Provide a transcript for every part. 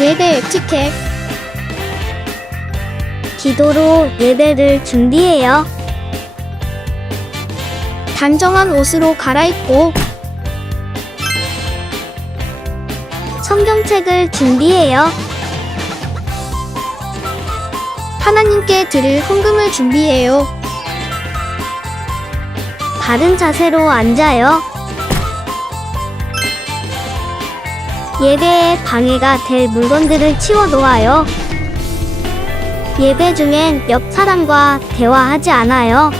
예배 에티켓. 기도로 예배를 준비해요. 단정한 옷으로 갈아입고 성경책을 준비해요. 하나님께 드릴 헌금을 준비해요. 바른 자세로 앉아요. 예배에 방해가 될 물건들을 치워놓아요. 예배 중엔 옆 사람과 대화하지 않아요.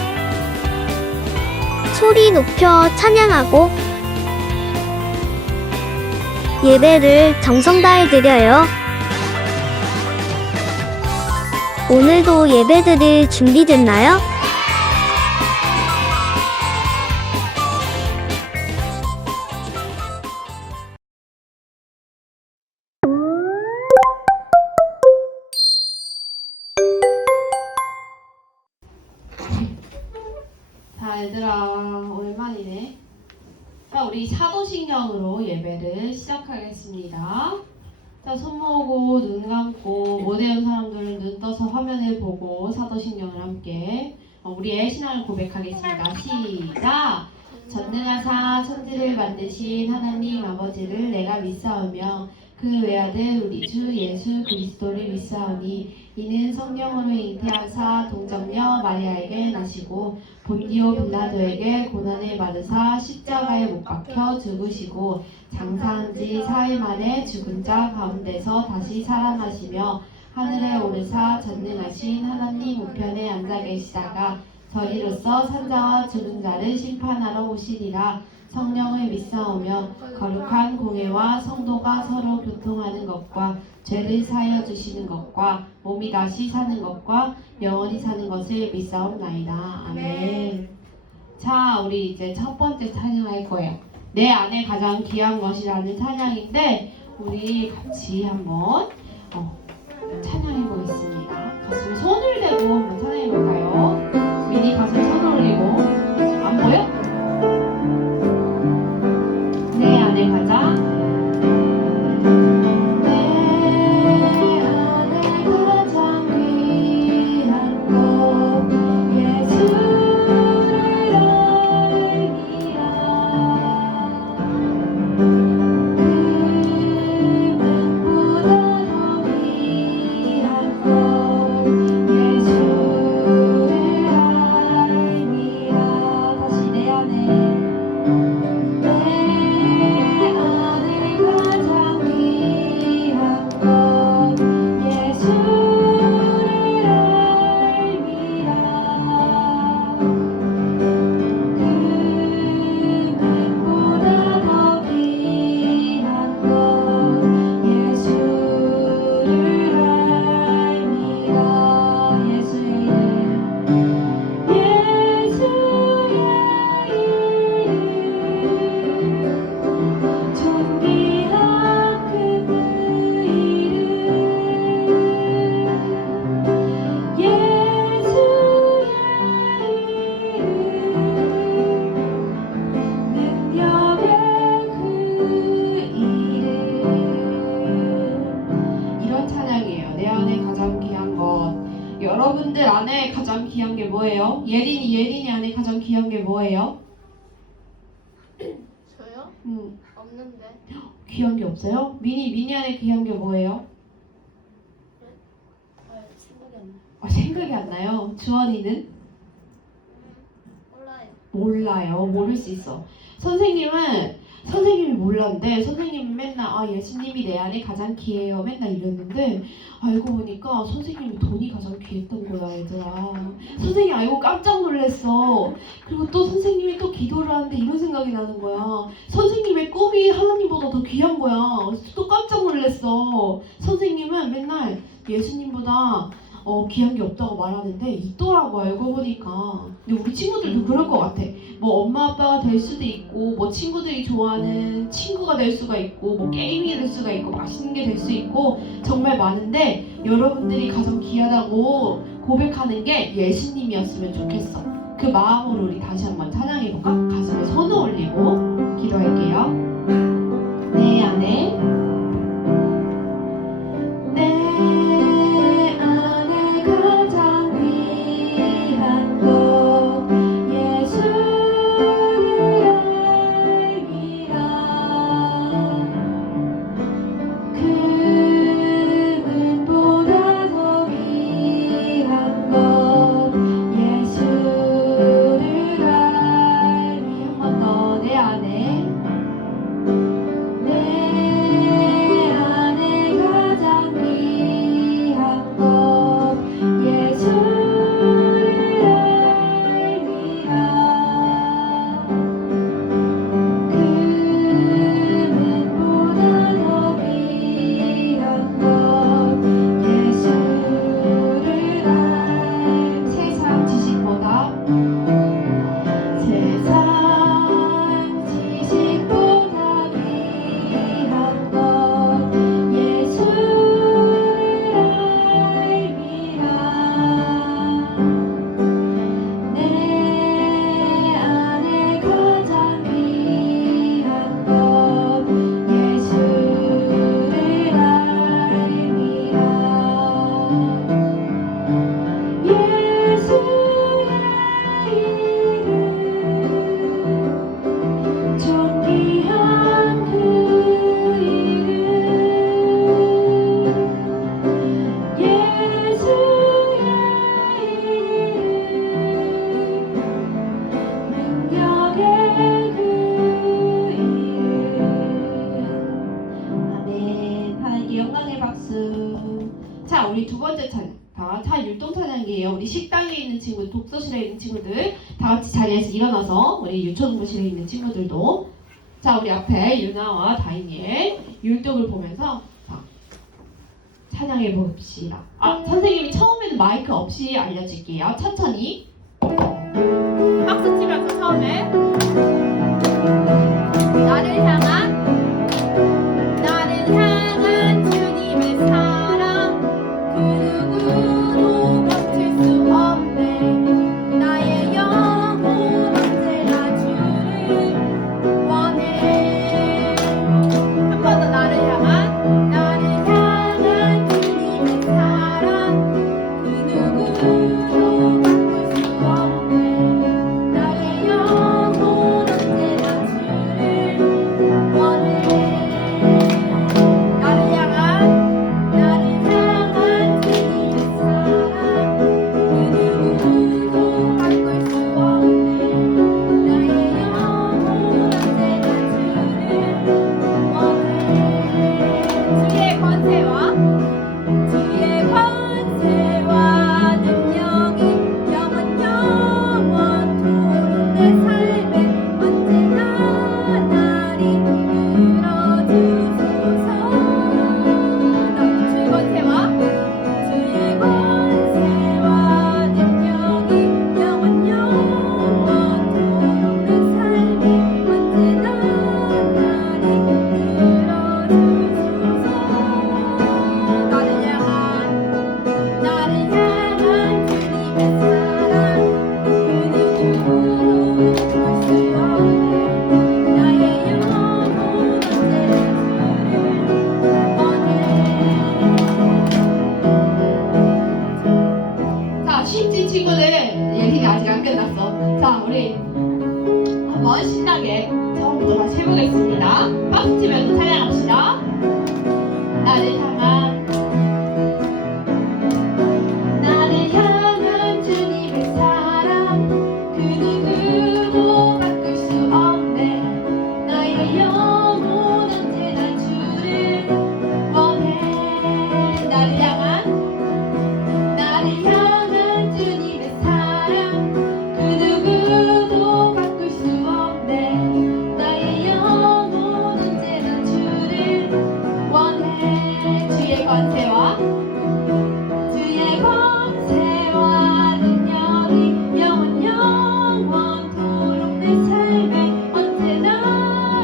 소리 높여 찬양하고 예배를 정성 다해 드려요. 오늘도 예배 드릴 준비됐나요? 자, 얘들아, 오랜만이네. 자, 우리 사도신경으로 예배를 시작하겠습니다. 자, 손 모으고 눈 감고 못 외운 사람들은 눈 떠서 화면을 보고 사도신경을 함께 우리의 신앙을 고백하겠습니다. 시작! 전능하사 천지를 만드신 하나님 아버지를 내가 믿사오며 그 외아들 우리 주 예수 그리스도를 믿사오니 이는 성령으로 잉태하사 동정녀 마리아에게 나시고 본디오 빌라도에게 고난을 받으사 십자가에 못 박혀 죽으시고 장사한 지 사흘 만에 죽은 자 가운데서 다시 살아나시며 하늘에 오르사 전능하신 하나님 우편에 앉아 계시다가 저희로서 산자와 죽은 자를 심판하러 오시리라. 성령을 믿사오며 거룩한 공회와 성도가 서로 교통하는 것과 죄를 사하여 주시는 것과 몸이 다시 사는 것과 영원히 사는 것을 믿사옵나이다. 아멘. 자, 우리 이제 첫 번째 찬양할 거예요. 내 안에 가장 귀한 것이라는 찬양인데 우리 같이 한번 찬양해 보겠습니다. 가슴에 손을 대고 한번 찬양해 볼까요? 미니 가슴에 손을 올리고 안 보여? 내 안에 가장 귀한 것 예수를 알미라. 금보다 더 귀한 것 예수를 알미라. 다시 내 안에 가장 귀한 것 예수를 알미라. 금보다 더 귀한 것 예수를 알미라. 예수의 이름 존귀한 그 이름 예수의 이름 능력의 그 이름. 이런 찬양이에요. 내 안에 가장 귀한 것. 여러분들 안에 가장 귀한 게 뭐예요? 예린이 안에 가장 귀한 게 뭐예요? 저요? 없는데. 귀한 게 없어요? 미니 안에 귀한 게 뭐예요? 생각이 안 나요. 생각이 안 나요. 주원이는? 몰라요. 모를 수 있어. 선생님이 몰랐는데 선생님은 맨날 예수님이 내 안에 가장 귀해요 맨날 이랬는데 알고 보니까 선생님이 돈이 가장 귀했던 거야 얘들아. 선생님 알고 깜짝 놀랐어. 그리고 또 선생님이 또 기도를 하는데 이런 생각이 나는 거야. 선생님의 꿈이 하나님보다 더 귀한 거야. 그래서 또 깜짝 놀랐어. 선생님은 맨날 예수님보다 귀한 게 없다고 말하는데 있더라고 알고 보니까. 근데 우리 친구들도 그럴 것 같아. 뭐 엄마 아빠가 될 수도 있고 뭐 친구들이 좋아하는 친구가 될 수가 있고 뭐 게임이 될 수가 있고 맛있는 게 될 수 있고 정말 많은데 여러분들이 가장 귀하다고 고백하는 게 예수님이었으면 좋겠어. 그 마음으로 우리 다시 한번 찬양해볼까? 가슴에 손을 올리고 기도할게요. 내 안에 자, 우리 두 번째 찬양. 다 율동 찬양이에요. 우리 식당에 있는 친구, 독서실에 있는 친구들 다 같이 자리에서 일어나서 우리 유초동부실에 있는 친구들도 자, 우리 앞에 유나와 다인이의 율동을 보면서 자, 찬양해 봅시다. 선생님이 처음에는 마이크 없이 알려줄게요. 천천히 박수 치면서 처음에 나를 향한 주님의 사랑 그 누구도 거칠 수 없네. 나의 영혼 언제나 주를 원해. 한 번 더 나를 향한 주님의 사랑 그 누구도 바꿀 수 없네. 나의 영혼 언제나 주를 원해. 나를 향한 주님의 사랑 그 누구도 바꿀 수 없네. 나의 영혼 언제나 주를 원해. 주의 권세와 능력이 영원토록 내 삶에 언제나 나를 이끌어주소서. 주의 권세와 능력이 영원토록 내 삶에 언제나 나를 이끌어주소서. 나를 향한 주님의 사랑 그 누구도 바꿀 수 없네. 나의 영혼 언제나 주를 원해. 자, 쉽지 친구들. 예린이 아직 안 끝났어. 자, 우리 한번 신나게 처음부터 다시 해보겠습니다. 박수 치면서 찬양합시다. 나를 향한 주님의 사랑 그 누구도 바꿀 수 없네. 나의 영혼 언제나 주를 원해. 나를 향한 주님의 사랑 그 누구도 바꿀 수 없네. 나의 영혼 언제나 주를 원해. 주의 권세와 능력이 영원토록 내 삶에 언제나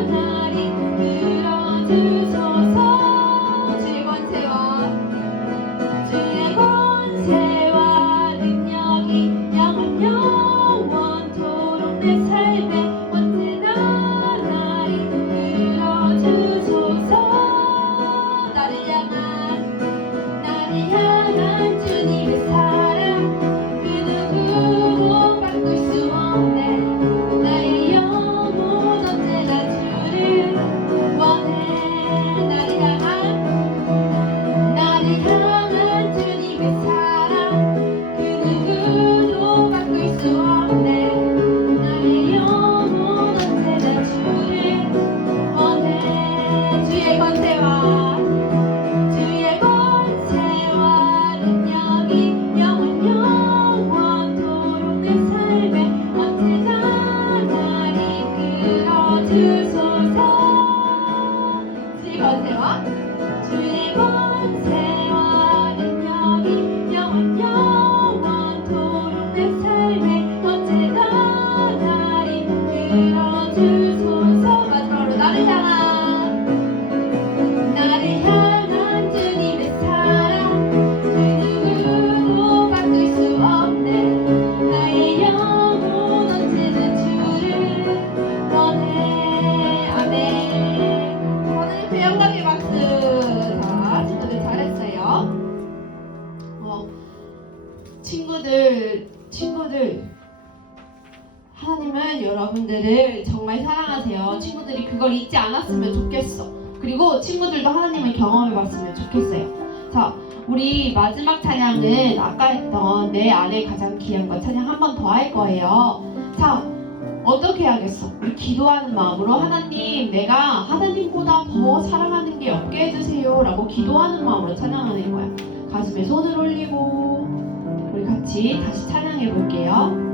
나를 이끌어주소서. 주의 권세와 능력이 영원토록 내 삶에 언제나 나를 이끌어주소서. 나를 향한 주님의 사랑 그 누구도 바꿀 수 없네. 나의 영혼 언제나 주를 원해. 나를 향한 주님의 사랑 그 누구도 바꿀 수 없네. 나의 영혼 언제나 주를 원해. 주의 권세와 능력이 영원토록 내 삶에 언제나 나를 이끌어주소서. 주의 권세와 능력이 영원토록 내 삶에 언제나 나를 이끌어주소서. 마지막으로 나를 향한 주님의 사랑 그 누구도 바꿀 수 없네. 나의 영혼 언제나 주를 원해. 아멘. 하나님께 영광의 박수. 자, 친구들 잘했어요. 친구들 하나님은 여러분들을 정말 사랑하세요. 친구들이 그걸 잊지 않았으면 좋겠어. 그리고 친구들도 하나님을 경험해봤으면 좋겠어요. 자, 우리 마지막 찬양은 아까 했던 내 안에 가장 귀한 것 찬양 한 번 더 할 거예요. 자, 어떻게 해야겠어? 우리 기도하는 마음으로 하나님, 내가 하나님보다 더 사랑하는 게 없게 해주세요 라고 기도하는 마음으로 찬양하는 거야. 가슴에 손을 올리고 우리 같이 다시 찬양해 볼게요.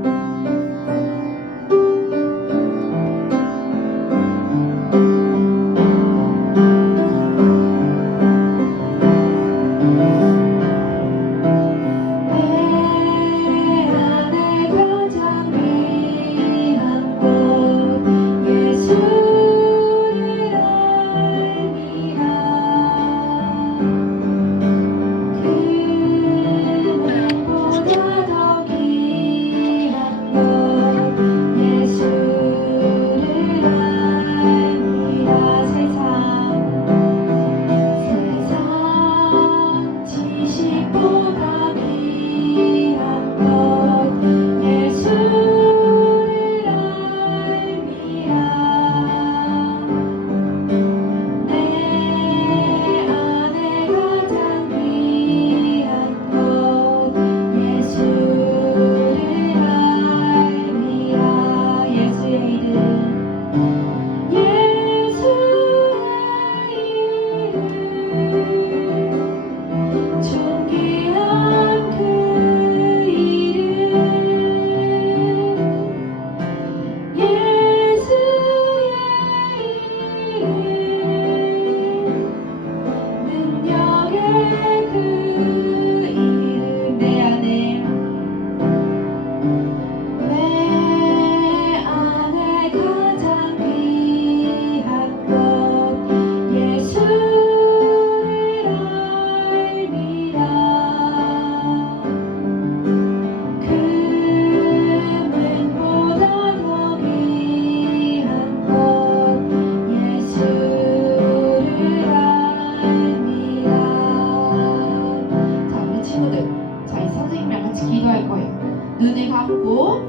눈을 감고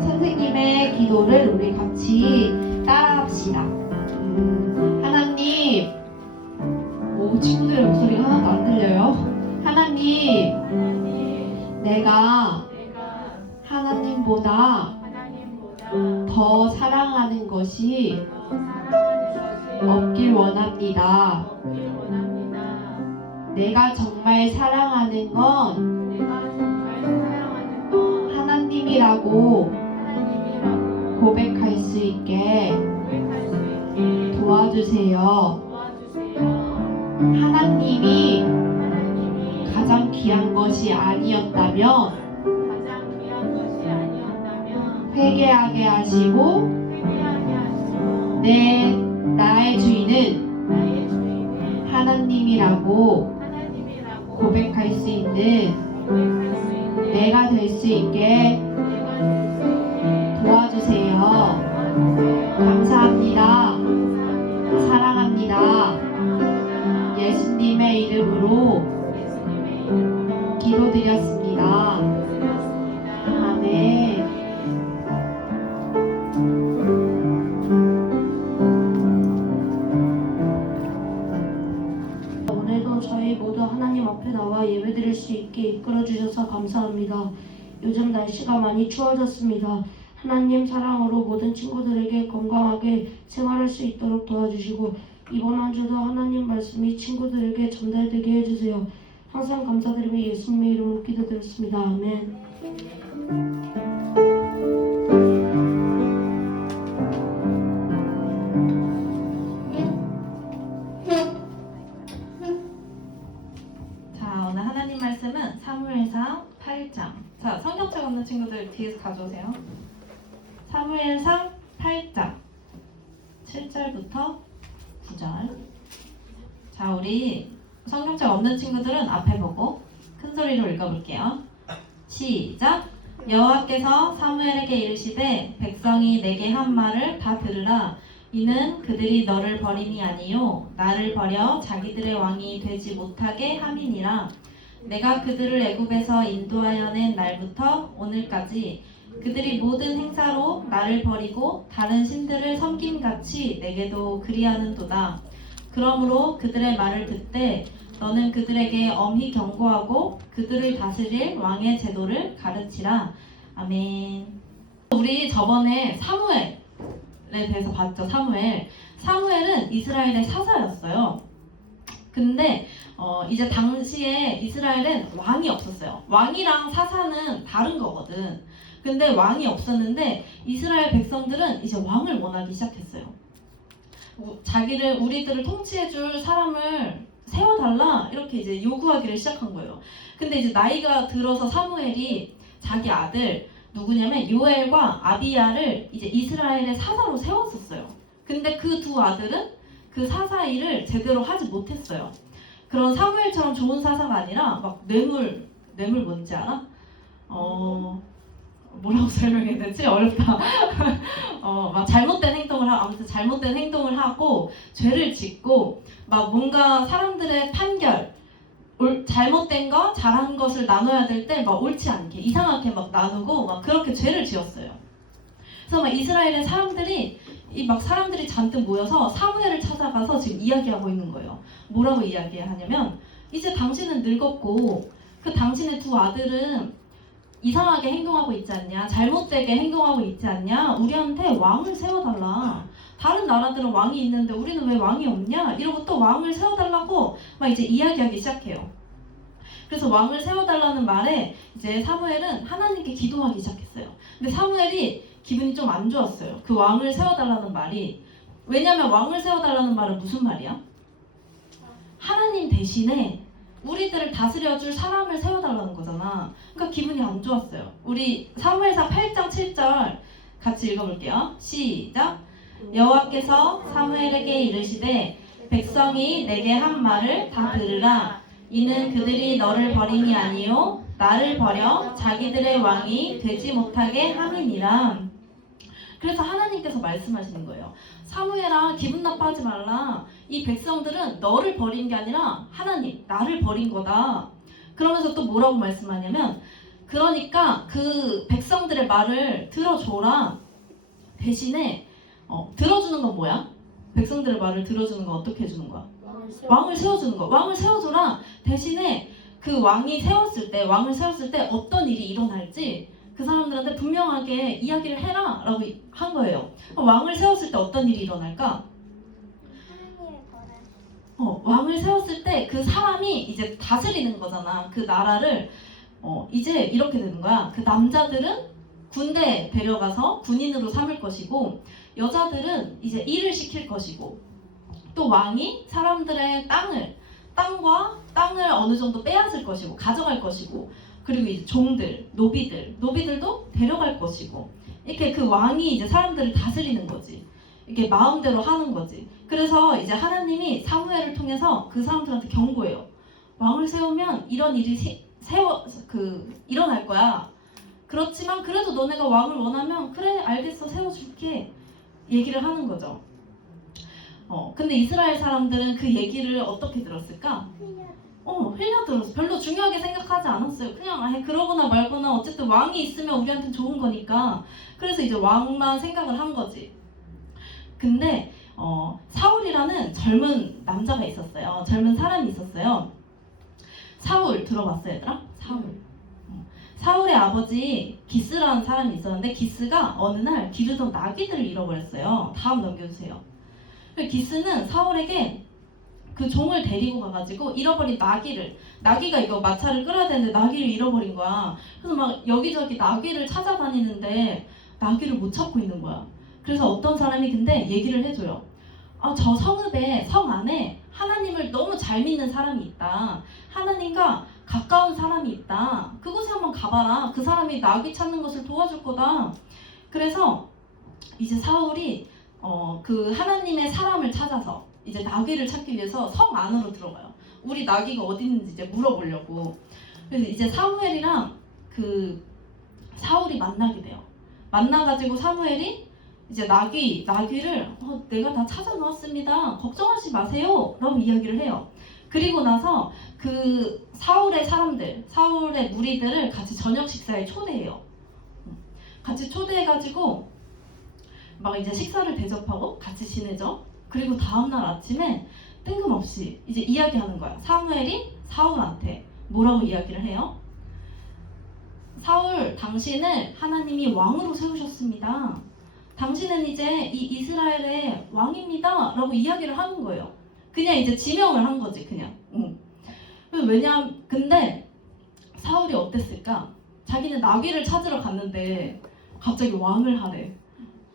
선생님의 기도를 우리 같이 따라합시다. 하나님, 오, 친구들의 목소리가 하나도 안 들려요. 하나님, 내가 하나님보다 더 사랑하는 것이 없길 원합니다. 내가 정말 사랑하는 건 하나님이라고 고백할 수 있게 도와주세요. 하나님이 가장 귀한 것이 아니었다면 회개하게 하시고 나의 주인은 하나님이라고 고백할 수 있는 내가 될 수 있게 도와주세요. 감사합니다. 사랑합니다. 예수님의 이름으로 기도드렸습니다. 아멘. 오늘도 저희 모두 하나님 앞에 나와 예배드릴 수 있게 이끌어 주셔서 감사합니다. 요즘 날씨가 많이 추워졌습니다. 하나님 사랑으로 모든 친구들에게 건강하게 생활할 수 있도록 도와주시고 이번 한 주도 하나님 말씀이 친구들에게 전달되게 해주세요. 항상 감사드리며 예수님의 이름으로 기도드렸습니다. 아멘. 자, 오늘 하나님 말씀은 사무엘상 8장. 자, 성경책 없는 친구들 뒤에서 가져오세요. 사무엘상 8장 7절부터 9절. 자, 우리 성경책 없는 친구들은 앞에 보고 큰 소리로 읽어볼게요. 시작! 여호와께서 사무엘에게 이르시되 백성이 내게 한 말을 다 들으라. 이는 그들이 너를 버림이 아니요 나를 버려 자기들의 왕이 되지 못하게 함이니라. 내가 그들을 애굽에서 인도하여 낸 날부터 오늘까지 그들이 모든 행사로 나를 버리고 다른 신들을 섬김같이 내게도 그리하는도다. 그러므로 그들의 말을 듣되 너는 그들에게 엄히 경고하고 그들을 다스릴 왕의 제도를 가르치라. 아멘. 우리 저번에 사무엘에 대해서 봤죠. 사무엘은 이스라엘의 사사였어요. 근데 이제 당시에 이스라엘엔 왕이 없었어요. 왕이랑 사사는 다른 거거든. 근데 왕이 없었는데 이스라엘 백성들은 이제 왕을 원하기 시작했어요. 우리들을 통치해줄 사람을 세워달라 이렇게 이제 요구하기를 시작한 거예요. 근데 이제 나이가 들어서 사무엘이 자기 아들 누구냐면 요엘과 아비야를 이제 이스라엘의 사사로 세웠었어요. 근데 그 두 아들은 그 사사 일을 제대로 하지 못했어요. 그런 사무엘처럼 좋은 사사가 아니라 막 뇌물 뭔지 알아? 뭐라고 설명해야 되지? 어렵다. 막 아무튼 잘못된 행동을 하고 죄를 짓고 막 뭔가 사람들의 판결 잘못된 거 잘한 것을 나눠야 될 때 막 옳지 않게 이상하게 막 나누고 막 그렇게 죄를 지었어요. 그래서 막 이스라엘의 사람들이 잔뜩 모여서 사무엘을 찾아가서 지금 이야기하고 있는 거예요. 뭐라고 이야기하냐면 이제 당신은 늙었고 그 당신의 두 아들은 이상하게 행동하고 있지 않냐, 잘못되게 행동하고 있지 않냐, 우리한테 왕을 세워달라. 다른 나라들은 왕이 있는데 우리는 왜 왕이 없냐? 이러고 또 왕을 세워달라고 막 이제 이야기하기 시작해요. 그래서 왕을 세워달라는 말에 이제 사무엘은 하나님께 기도하기 시작했어요. 근데 사무엘이 기분이 좀 안 좋았어요. 그 왕을 세워달라는 말이. 왜냐면 왕을 세워달라는 말은 무슨 말이야? 하나님 대신에 우리들을 다스려줄 사람을 세워달라는 거잖아. 그러니까 기분이 안 좋았어요. 우리 사무엘상 8장 7절 같이 읽어볼게요. 시작. 여호와께서 사무엘에게 이르시되 백성이 내게 한 말을 다 들으라. 이는 그들이 너를 버림이 아니요 나를 버려 자기들의 왕이 되지 못하게 함이니라. 그래서 하나님께서 말씀하시는 거예요. 사무엘아, 기분 나빠하지 말라. 이 백성들은 너를 버린 게 아니라 하나님, 나를 버린 거다. 그러면서 또 뭐라고 말씀하냐면 그러니까 그 백성들의 말을 들어줘라. 대신에 들어주는 건 뭐야? 백성들의 말을 들어주는 건 어떻게 해주는 거야? 왕을 세워주는 거. 왕을 세워줘라. 대신에 그 왕을 세웠을 때 어떤 일이 일어날지 그 사람들한테 분명하게 이야기를 해라 라고 한 거예요. 왕을 세웠을 때 어떤 일이 일어날까? 왕을 세웠을 때 그 사람이 이제 다스리는 거잖아. 그 나라를 이제 이렇게 되는 거야. 그 남자들은 군대에 데려가서 군인으로 삼을 것이고 여자들은 이제 일을 시킬 것이고 또 왕이 사람들의 땅을 어느 정도 빼앗을 것이고 가져갈 것이고 그리고 이제 종들, 노비들도 데려갈 것이고 이렇게 그 왕이 이제 사람들을 다스리는 거지. 이렇게 마음대로 하는 거지. 그래서 이제 하나님이 사무엘을 통해서 그 사람들한테 경고해요. 왕을 세우면 이런 일이 일어날 거야. 그렇지만 그래도 너네가 왕을 원하면 그래 알겠어 세워줄게 얘기를 하는 거죠. 근데 이스라엘 사람들은 그 얘기를 어떻게 들었을까? 흘려들었어. 별로 중요하게 생각하지 않았어요. 그냥 그러거나 말거나 어쨌든 왕이 있으면 우리한테는 좋은 거니까. 그래서 이제 왕만 생각을 한 거지. 근데 사울이라는 젊은 남자가 있었어요. 젊은 사람이 있었어요. 사울 들어봤어요, 얘들아? 사울의 아버지 기스라는 사람이 있었는데 기스가 어느 날 기르던 나귀들을 잃어버렸어요. 다음 넘겨주세요. 기스는 사울에게 그 종을 데리고 가가지고 잃어버린 나귀가 이거 마차를 끌어야 되는데 나귀를 잃어버린 거야. 그래서 막 여기저기 나귀를 찾아다니는데 나귀를 못 찾고 있는 거야. 그래서 어떤 사람이 근데 얘기를 해줘요. 저 성 안에 하나님을 너무 잘 믿는 사람이 있다. 하나님과 가까운 사람이 있다. 그곳에 한번 가봐라. 그 사람이 나귀 찾는 것을 도와줄 거다. 그래서 이제 사울이 그 하나님의 사람을 찾아서 이제 나귀를 찾기 위해서 성 안으로 들어가요. 우리 나귀가 어디 있는지 이제 물어보려고. 그래서 이제 사무엘이랑 그 사울이 만나게 돼요. 만나가지고 사무엘이 이제 나귀를 내가 다 찾아놓았습니다. 걱정하지 마세요. 라고 이야기를 해요. 그리고 나서 그 사울의 무리들을 같이 저녁 식사에 초대해요. 같이 초대해가지고 막 이제 식사를 대접하고 같이 지내죠. 그리고 다음날 아침에 뜬금없이 이제 이야기하는 거야. 사무엘이 사울한테 뭐라고 이야기를 해요? 사울, 당신을 하나님이 왕으로 세우셨습니다. 당신은 이제 이 이스라엘의 왕입니다. 라고 이야기를 하는 거예요. 그냥 이제 지명을 한 거지, 그냥. 근데 사울이 어땠을까? 자기는 나귀를 찾으러 갔는데 갑자기 왕을 하래.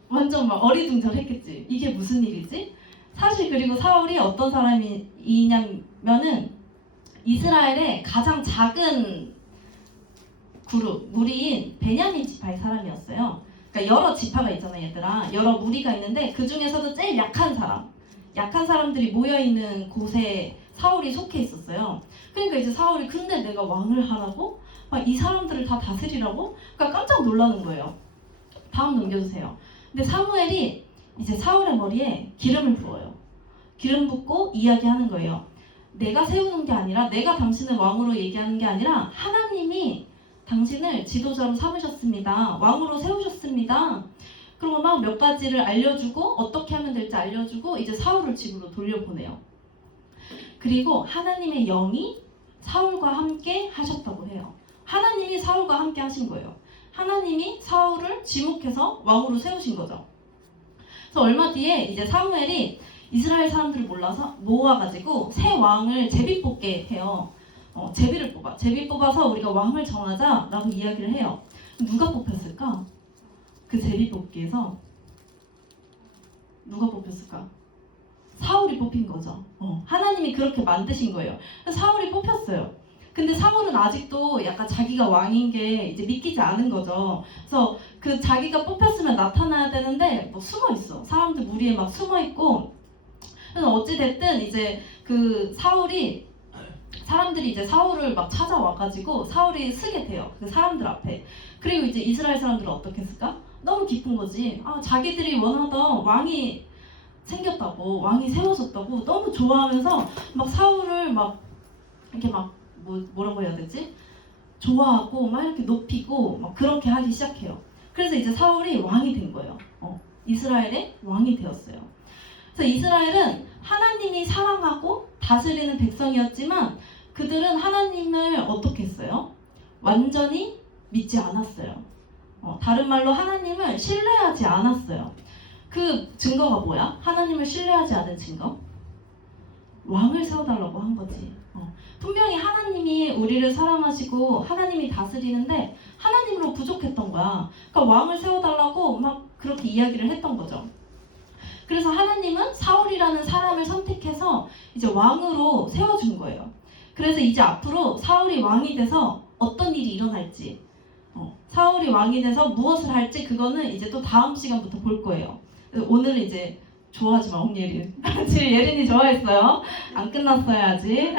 완전 막 어리둥절했겠지. 이게 무슨 일이지? 사실 그리고 사울이 어떤 사람이냐면은 이스라엘의 가장 작은 그룹, 무리인 베냐민 지파의 사람이었어요. 그러니까 여러 지파가 있잖아요, 얘들아. 여러 무리가 있는데 그 중에서도 제일 약한 사람들이 모여있는 곳에 사울이 속해 있었어요. 그러니까 이제 사울이 근데 내가 왕을 하라고? 막 이 사람들을 다 다스리라고? 그러니까 깜짝 놀라는 거예요. 다음 넘겨주세요. 근데 사무엘이 이제 사울의 머리에 기름을 부어요. 기름 붓고 이야기하는 거예요. 내가 세우는 게 아니라, 내가 당신을 왕으로 얘기하는 게 아니라 하나님이 당신을 지도자로 삼으셨습니다. 왕으로 세우셨습니다. 그러고 막 몇 가지를 알려주고 어떻게 하면 될지 알려주고 이제 사울을 집으로 돌려보내요. 그리고 하나님의 영이 사울과 함께 하셨다고 해요. 하나님이 사울과 함께 하신 거예요. 하나님이 사울을 지목해서 왕으로 세우신 거죠. 그래서 얼마 뒤에 이제 사무엘이 이스라엘 사람들을 모아가지고 새 왕을 제비 뽑게 해요. 제비를 뽑아. 제비 뽑아서 우리가 왕을 정하자라고 이야기를 해요. 누가 뽑혔을까? 그 제비 뽑기에서 누가 뽑혔을까? 사울이 뽑힌 거죠. 하나님이 그렇게 만드신 거예요. 사울이 뽑혔어요. 근데 사울은 아직도 약간 자기가 왕인 게 이제 믿기지 않은 거죠. 그래서 그 자기가 뽑혔으면 나타나야 되는데 뭐 숨어 있어. 사람들 무리에 막 숨어 있고. 그래서 어찌 됐든 이제 그 사람들이 이제 사울을 막 찾아와가지고 사울이 쓰게 돼요. 그 사람들 앞에. 그리고 이제 이스라엘 사람들은 어떻게 했을까? 너무 기쁜 거지. 자기들이 원하던 왕이 생겼다고, 왕이 세워졌다고 너무 좋아하면서 막 사울을 막 이렇게 막 뭐라고 해야 되지? 좋아하고 막 이렇게 높이고 막 그렇게 하기 시작해요. 그래서 이제 사울이 왕이 된 거예요. 이스라엘의 왕이 되었어요. 그래서 이스라엘은 하나님이 사랑하고 다스리는 백성이었지만 그들은 하나님을 어떻게 했어요? 완전히 믿지 않았어요. 다른 말로 하나님을 신뢰하지 않았어요. 그 증거가 뭐야? 하나님을 신뢰하지 않은 증거? 왕을 세워달라고 한 거지. 분명히 하나님이 우리를 사랑하시고 하나님이 다스리는데 하나님으로 부족했던 거야. 그러니까 왕을 세워달라고 막 그렇게 이야기를 했던 거죠. 그래서 하나님은 사울이라는 사람을 선택해서 이제 왕으로 세워준 거예요. 그래서 이제 앞으로 사울이 왕이 돼서 어떤 일이 일어날지, 사울이 왕이 돼서 무엇을 할지 그거는 이제 또 다음 시간부터 볼 거예요. 오늘은 이제 좋아하지 마, 홍예린. 지금 예린이 좋아했어요. 안 끝났어요, 아직.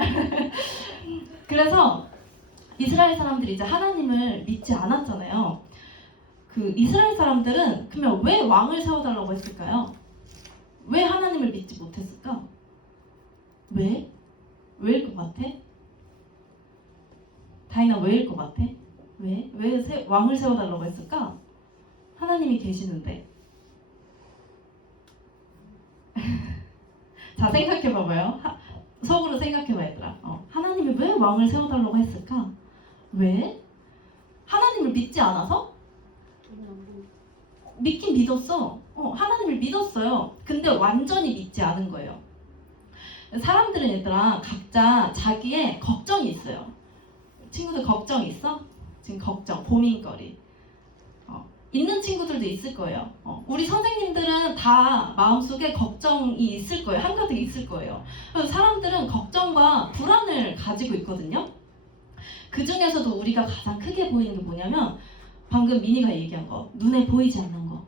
그래서 이스라엘 사람들이 이제 하나님을 믿지 않았잖아요. 그 이스라엘 사람들은 그러면 왜 왕을 세워달라고 했을까요? 왜 하나님을 믿지 못했을까? 왜? 왜일 것 같아? 다이나 왜일 것 같아? 왜? 왕을 세워달라고 했을까? 하나님이 계시는데. 자, 생각해봐봐요. 속으로 생각해봐, 얘들아. 하나님이 왜 왕을 세워달라고 했을까? 왜? 하나님을 믿지 않아서? 믿긴 믿었어. 하나님을 믿었어요. 근데 완전히 믿지 않은 거예요. 사람들은 얘들아 각자 자기의 걱정이 있어요. 친구들 걱정 있어? 지금 걱정, 고민거리. 있는 친구들도 있을 거예요. 우리 선생님들은 다 마음속에 걱정이 있을 거예요. 한가득 있을 거예요. 그래서 사람들은 걱정과 불안을 가지고 있거든요. 그 중에서도 우리가 가장 크게 보이는 게 뭐냐면 방금 미니가 얘기한 거, 눈에 보이지 않는 거,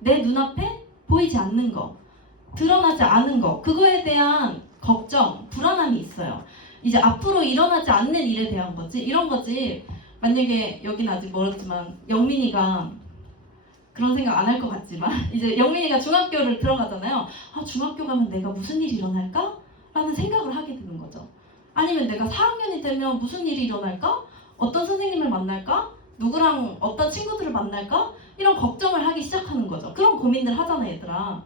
내 눈앞에 보이지 않는 거, 드러나지 않은 거, 그거에 대한 걱정, 불안함이 있어요. 이제 앞으로 일어나지 않는 일에 대한 거지, 이런 거지. 만약에 여기는 아직 멀었지만 영민이가 그런 생각 안 할 것 같지만 이제 영민이가 중학교를 들어가잖아요. 중학교 가면 내가 무슨 일이 일어날까? 라는 생각을 하게 되는 거죠. 아니면 내가 4학년이 되면 무슨 일이 일어날까? 어떤 선생님을 만날까? 누구랑 어떤 친구들을 만날까? 이런 걱정을 하기 시작하는 거죠. 그런 고민들 하잖아, 얘들아.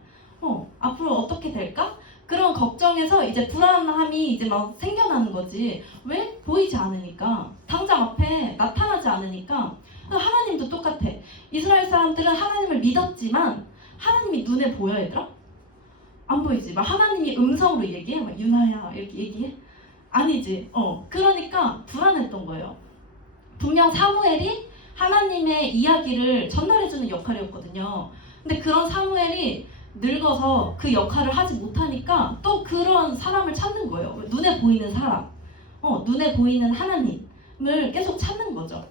앞으로 어떻게 될까? 그런 걱정에서 이제 불안함이 이제 막 생겨나는 거지. 왜? 보이지 않으니까. 당장 앞에 나타나지 않으니까. 하나님도 똑같아. 이스라엘 사람들은 하나님을 믿었지만 하나님이 눈에 보여, 얘들아? 안 보이지? 막 하나님이 음성으로 얘기해? 막 유나야 이렇게 얘기해? 아니지. 그러니까 불안했던 거예요. 분명 사무엘이 하나님의 이야기를 전달해주는 역할이었거든요. 근데 그런 사무엘이 늙어서 그 역할을 하지 못하니까 또 그런 사람을 찾는 거예요. 눈에 보이는 사람, 눈에 보이는 하나님을 계속 찾는 거죠.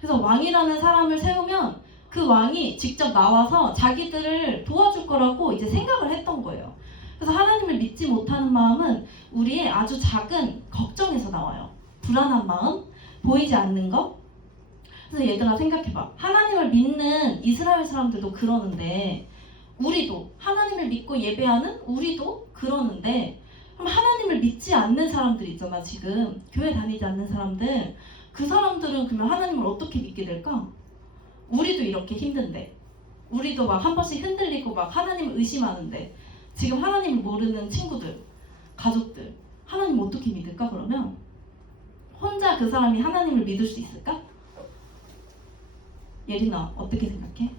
그래서 왕이라는 사람을 세우면 그 왕이 직접 나와서 자기들을 도와줄 거라고 이제 생각을 했던 거예요. 그래서 하나님을 믿지 못하는 마음은 우리의 아주 작은 걱정에서 나와요. 불안한 마음, 보이지 않는 거. 그래서 얘들아 생각해봐. 하나님을 믿는 이스라엘 사람들도 그러는데 우리도 하나님을 믿고 예배하는 우리도 그러는데 그럼 하나님을 믿지 않는 사람들 있잖아. 지금 교회 다니지 않는 사람들, 그 사람들은 그러면 하나님을 어떻게 믿게 될까? 우리도 이렇게 힘든데, 우리도 막 한 번씩 흔들리고 막 하나님을 의심하는데 지금 하나님을 모르는 친구들, 가족들, 하나님 어떻게 믿을까? 그러면 혼자 그 사람이 하나님을 믿을 수 있을까? 예린아 어떻게 생각해?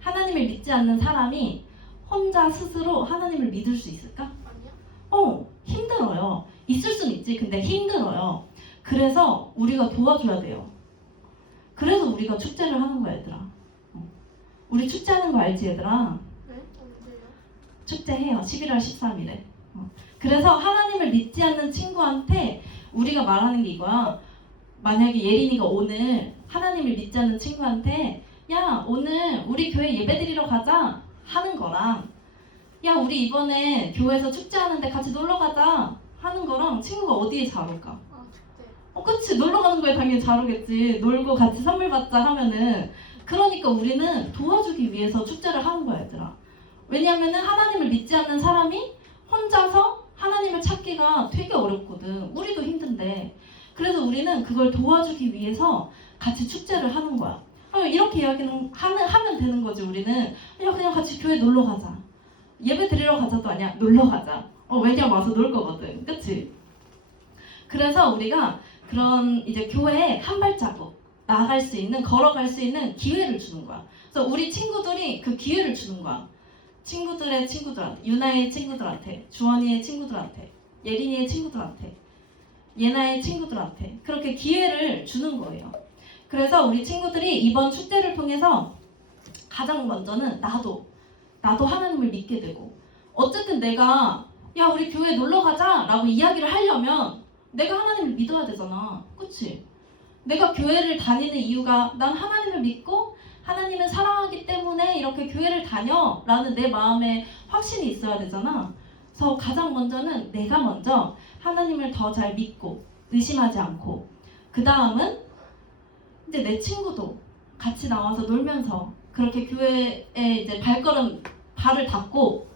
하나님을 믿지 않는 사람이 혼자 스스로 하나님을 믿을 수 있을까? 아니요. 힘들어요. 있을 수는 있지. 근데 힘들어요. 그래서 우리가 도와줘야 돼요. 그래서 우리가 축제를 하는 거야, 얘들아. 우리 축제하는 거 알지, 얘들아? 네? 언제요? 축제해요. 11월 13일에. 그래서 하나님을 믿지 않는 친구한테 우리가 말하는 게 이거야. 만약에 예린이가 오늘 하나님을 믿지 않는 친구한테 야, 오늘 우리 교회 예배드리러 가자 하는 거랑 야, 우리 이번에 교회에서 축제하는데 같이 놀러 가자 하는 거랑 친구가 어디에 잘 올까? 아, 축제. 그치. 놀러 가는 거에 당연히 잘 오겠지. 놀고 같이 선물 받자 하면은. 그러니까 우리는 도와주기 위해서 축제를 하는 거야, 얘들아. 왜냐면은 하나님을 믿지 않는 사람이 혼자서 하나님을 찾기가 되게 어렵거든. 우리도 힘든데. 그래서 우리는 그걸 도와주기 위해서 같이 축제를 하는 거야. 이렇게 이야기는 하면 되는 거지. 우리는 야, 그냥 같이 교회 놀러 가자. 예배 드리러 가자도 아니야. 놀러 가자. 왜냐면 와서 놀 거거든. 그치? 그래서 우리가 그런 이제 교회에 한 발자국 나아갈 수 있는, 걸어갈 수 있는 기회를 주는 거야. 그래서 우리 친구들이 그 기회를 주는 거야. 친구들의 친구들한테, 유나의 친구들한테, 주원이의 친구들한테, 예린이의 친구들한테, 예나의 친구들한테 그렇게 기회를 주는 거예요. 그래서 우리 친구들이 이번 축제를 통해서 가장 먼저는 나도 하나님을 믿게 되고, 어쨌든 내가 야, 우리 교회 놀러 가자 라고 이야기를 하려면 내가 하나님을 믿어야 되잖아. 그치? 내가 교회를 다니는 이유가 난 하나님을 믿고 하나님을 사랑하기 때문에 이렇게 교회를 다녀 라는 내 마음에 확신이 있어야 되잖아. 그래서 가장 먼저는 내가 먼저 하나님을 더 잘 믿고 의심하지 않고, 그 다음은 이제 내 친구도 같이 나와서 놀면서 그렇게 교회에 이제 발을 닫고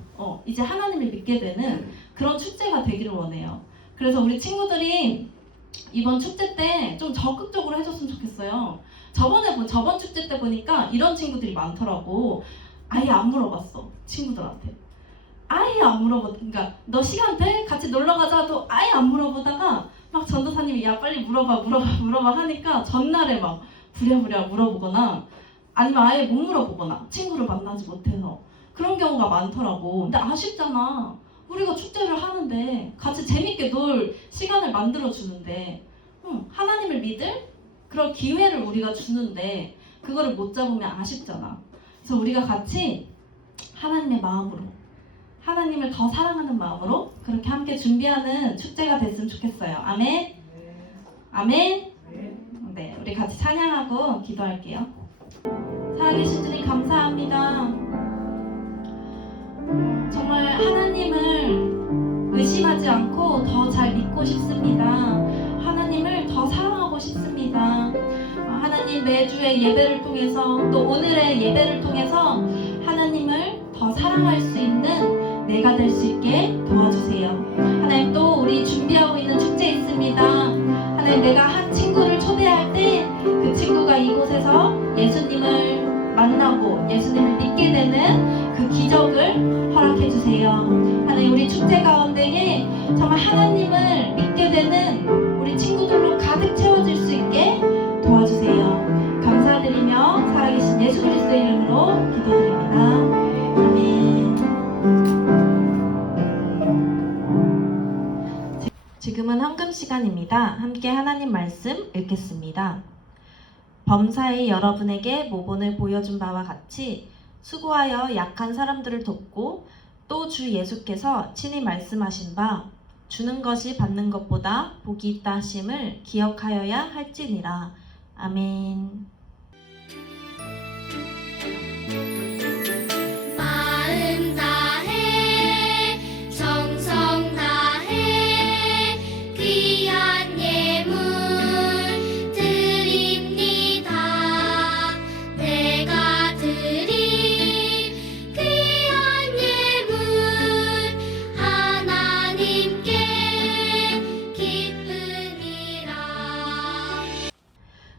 이제 하나님을 믿게 되는 그런 축제가 되기를 원해요. 그래서 우리 친구들이 이번 축제 때 좀 적극적으로 해줬으면 좋겠어요. 저번 축제 때 보니까 이런 친구들이 많더라고. 아예 안 물어봤어, 친구들한테. 아예 안 그러니까 너 시간 돼? 같이 놀러 가자도 아예 안 물어보다가 막 전도사님이 야, 빨리 물어봐 하니까 전날에 막 부랴부랴 물어보거나 아니면 아예 못 물어보거나 친구를 만나지 못해서 그런 경우가 많더라고. 근데 아쉽잖아. 우리가 축제를 하는데 같이 재밌게 놀 시간을 만들어 주는데 하나님을 믿을 그런 기회를 우리가 주는데 그거를 못 잡으면 아쉽잖아. 그래서 우리가 같이 하나님의 마음으로, 하나님을 더 사랑하는 마음으로 그렇게 함께 준비하는 축제가 됐으면 좋겠어요. 아멘? 아멘? 네, 우리 같이 찬양하고 기도할게요. 살아계신 주님 감사합니다. 정말 하나님을 의심하지 않고 더 잘 믿고 싶습니다. 하나님을 더 사랑하고 싶습니다. 하나님, 매주의 예배를 통해서 또 오늘의 예배를 통해서 하나님을 더 사랑할 수 있는 내가 될 수 있게 도와주세요. 하나님, 또 우리 준비하고 있는 축제 있습니다. 하나님, 내가 한 친구를 초대할 때 그 친구가 이곳에서 예수님을 만나고 예수님을 믿게 되는 그 기적을 허락해 주세요. 하나님, 우리 축제 가운데에 정말 하나님을 믿게 되는 우리 친구들로 가득 채워질 수 있게 도와주세요. 감사드리며 살아계신 예수 그리스도의 이름으로 기도드립니다. 아멘. 지금은 헌금 시간입니다. 함께 하나님 말씀 읽겠습니다. 범사에 여러분에게 모본을 보여준 바와 같이 수고하여 약한 사람들을 돕고 또 주 예수께서 친히 말씀하신 바 주는 것이 받는 것보다 복이 있다 하심을 기억하여야 할지니라. 아멘. 마음 다해 정성 다해 귀한 예물 드립니다. 내가 드린 귀한 예물 하나님께 기쁨이라.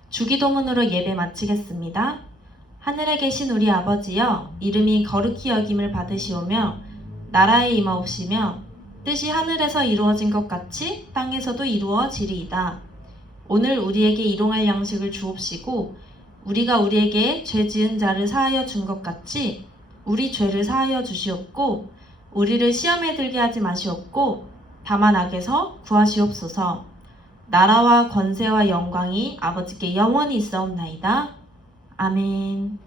주기도문으로 예배 마치겠습니다. 하늘에 계신 우리 아버지여, 이름이 거룩히 여김을 받으시오며 나라에 임하옵시며 뜻이 하늘에서 이루어진 것 같이 땅에서도 이루어지리이다. 오늘 우리에게 일용할 양식을 주옵시고 우리가 우리에게 죄 지은 자를 사하여 준 것 같이 우리 죄를 사하여 주시옵고 우리를 시험에 들게 하지 마시옵고 다만 악에서 구하시옵소서. 나라와 권세와 영광이 아버지께 영원히 있사옵나이다. 아멘.